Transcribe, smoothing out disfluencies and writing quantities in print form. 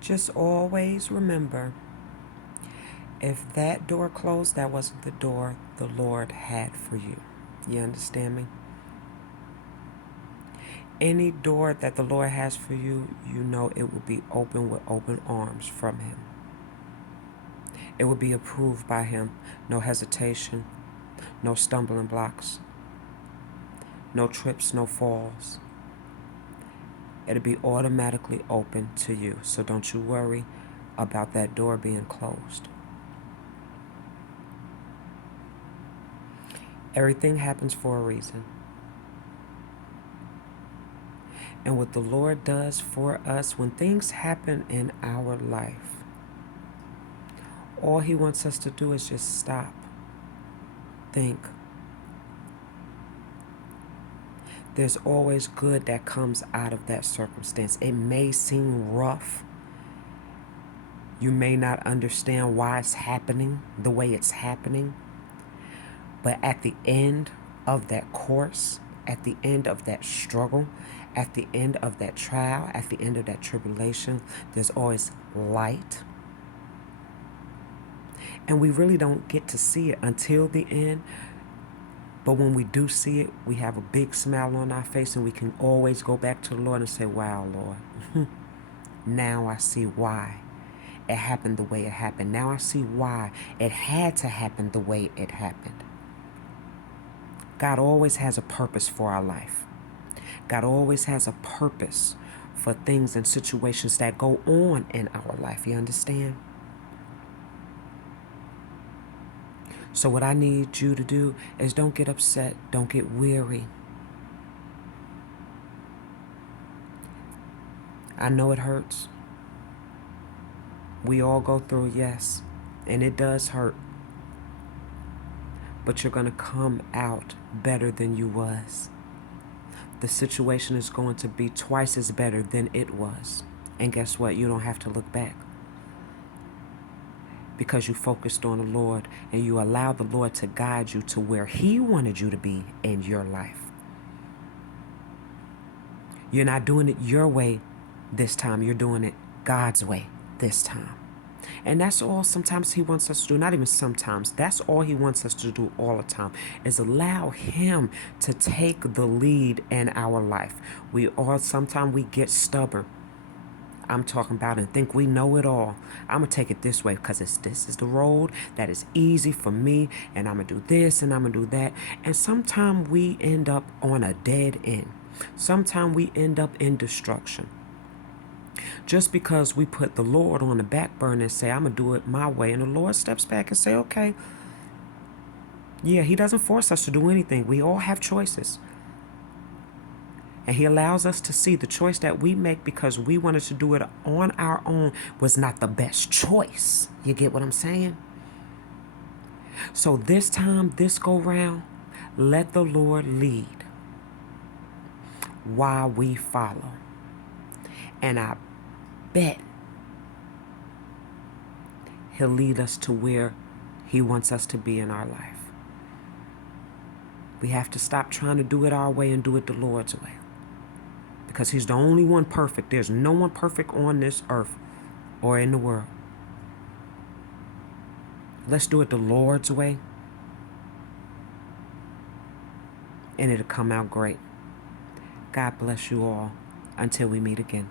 Just always remember, if that door closed, that wasn't the door the Lord had for you. You understand me? Any door that the Lord has for you, you know it will be open with open arms from Him. It will be approved by Him. No hesitation, no stumbling blocks, no trips, no falls. It'll be automatically open to you. So don't you worry about that door being closed. Everything happens for a reason. And what the Lord does for us when things happen in our life, all He wants us to do is just stop, think. There's always good that comes out of that circumstance. It may seem rough. You may not understand why it's happening the way it's happening. But at the end of that course, at the end of that struggle, at the end of that trial, at the end of that tribulation, there's always light. And we really don't get to see it until the end. But when we do see it, we have a big smile on our face and we can always go back to the Lord and say, wow, Lord, now I see why it happened the way it happened. Now I see why it had to happen the way it happened. God always has a purpose for our life. God always has a purpose for things and situations that go on in our life. You understand? So what I need you to do is don't get upset. Don't get weary. I know it hurts. We all go through, yes. And it does hurt. But you're going to come out better than you was. The situation is going to be twice as better than it was. And guess what? You don't have to look back. Because you focused on the Lord and you allowed the Lord to guide you to where He wanted you to be in your life. You're not doing it your way this time. You're doing it God's way this time. And that's all sometimes He wants us to do. Not even sometimes. That's all He wants us to do all the time, is allow Him to take the lead in our life. Sometimes we get stubborn. I'm talking about and think we know it all. I'm going to take it this way because this is the road that is easy for me, and I'm going to do this and I'm going to do that. And sometimes we end up on a dead end. Sometimes we end up in destruction. Just because we put the Lord on the back burner and say, I'm going to do it my way. And the Lord steps back and say, okay. Yeah, He doesn't force us to do anything. We all have choices. And He allows us to see the choice that we make because we wanted to do it on our own was not the best choice. You get what I'm saying? So this time, this go round, let the Lord lead while we follow. And I bet He'll lead us to where He wants us to be in our life. We have to stop trying to do it our way and do it the Lord's way. Because He's the only one perfect. There's no one perfect on this earth or in the world. Let's do it the Lord's way. And it'll come out great. God bless you all. Until we meet again.